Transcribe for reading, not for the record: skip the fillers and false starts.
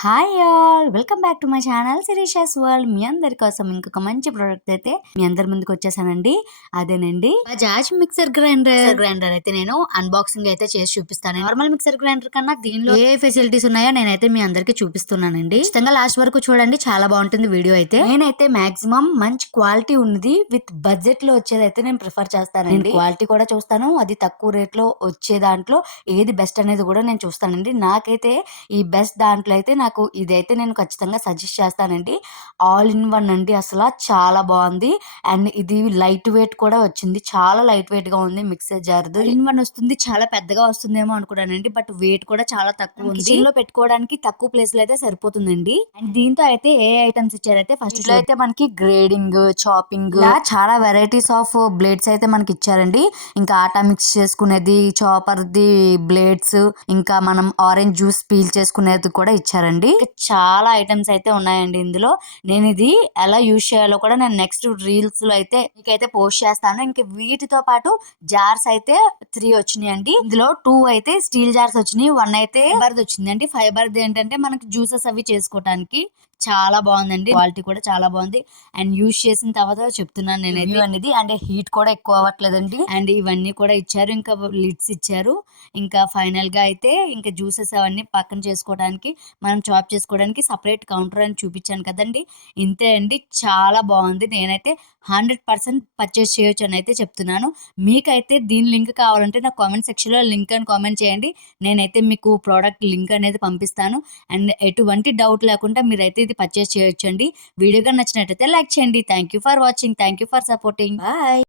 Hi all welcome back to my channel Sirisha's world. మీ అందరి కోసం ఇంకొక మంచి ప్రోడక్ట్ అయితే మీ అందరి ముందుకు వచ్చేసానండి. అదేనండి బజాజ్ మిక్సర్ గ్రైండర్ అయితే నేను అన్బాక్సింగ్ అయితే చేసి చూపిస్తాను. నార్మల్ మిక్సర్ గ్రైండర్ కన్నా దీనిలో ఏ ఫెసిలిటీస్ ఉన్నాయో నేనైతే మీ అందరికి చూపిస్తున్నానండి. ఖచ్చితంగా లాస్ట్ వరకు చూడండి, చాలా బాగుంటుంది వీడియో అయితే. నేనైతే మాక్సిమం మంచి క్వాలిటీ ఉన్నది విత్ బడ్జెట్ లో వచ్చేది అయితే నేను ప్రిఫర్ చేస్తానండి. క్వాలిటీ కూడా చూస్తాను, అది తక్కువ రేట్ లో వచ్చే దాంట్లో ఏది బెస్ట్ అనేది కూడా నేను చూస్తానండి. నాకైతే ఈ బెస్ట్ దాంట్లో అయితే నాకు ఇదైతే నేను ఖచ్చితంగా సజెస్ట్ చేస్తానండి. ఆల్ ఇన్ వన్ అండి, అసలు చాలా బాగుంది. అండ్ ఇది లైట్ వెయిట్ కూడా వచ్చింది, చాలా లైట్ వెయిట్ గా ఉంది. మిక్సర్ జార్ ఇన్ వన్ వస్తుంది, చాలా పెద్దగా వస్తుందేమో అనుకున్నానండి, బట్ వెయిట్ కూడా చాలా తక్కువ ఉంది. కిచెన్ లో పెట్టుకోవడానికి తక్కువ ప్లేస్ లో అయితే సరిపోతుందండి. అండ్ దీంతో అయితే ఏ ఐటమ్స్ ఇచ్చారైతే ఫస్ట్ అయితే మనకి గ్రేడింగ్, చాపింగ్, చాలా వెరైటీస్ ఆఫ్ బ్లేడ్స్ అయితే మనకి ఇచ్చారండి. ఇంకా ఆటా మిక్స్ చేసుకునేది, చాపర్ ది బ్లేడ్స్, ఇంకా మనం ఆరెంజ్ జ్యూస్ పీల్ చేసుకునేది కూడా ఇచ్చారండి. చాలా ఐటమ్స్ అయితే ఉన్నాయండి ఇందులో. నేను ఇది ఎలా యూజ్ చేయాలో కూడా నేను నెక్స్ట్ రీల్స్ లో అయితే మీకైతే పోస్ట్ చేస్తాను. ఇంకా వీటితో పాటు జార్స్ అయితే 3 వచ్చినాయండి. ఇందులో 2 అయితే స్టీల్ జార్స్ వచ్చినాయి, 1 అయితే ఫైబర్ వచ్చిందండి. ఫైబర్ ఏంటంటే మనకి జ్యూసెస్ అవి చేసుకోవడానికి చాలా బాగుందండి. క్వాలిటీ కూడా చాలా బాగుంది. అండ్ యూజ్ చేసిన తర్వాత చెప్తున్నాను నేనైతే అనేది. అండ్ హీట్ కూడా ఎక్కువ అవ్వట్లేదండి. అండ్ ఇవన్నీ కూడా ఇచ్చారు, ఇంకా లిడ్స్ ఇచ్చారు. ఇంకా ఫైనల్ గా అయితే ఇంకా జ్యూసెస్ అవన్నీ పక్కన చేసుకోవడానికి, మనం చాప్ చేసుకోవడానికి సపరేట్ కౌంటర్ అని చూపించాను కదండి. ఇంతే అండి, చాలా బాగుంది. నేనైతే 100% పర్చేస్ చేయొచ్చు అని అయితే చెప్తున్నాను. మీకైతే దీని లింక్ కావాలంటే నా కామెంట్ సెక్షన్ లో లింక్ అని కామెంట్ చేయండి. నేనైతే మీకు ప్రోడక్ట్ లింక్ అనేది పంపిస్తాను. అండ్ ఎటువంటి డౌట్ లేకుండా మీరైతే ఇది పర్చేస్ చేయొచ్చండి. వీడియోగా నచ్చినట్టయితే లైక్ చేయండి. Thank you for watching, thank you for supporting. Bye.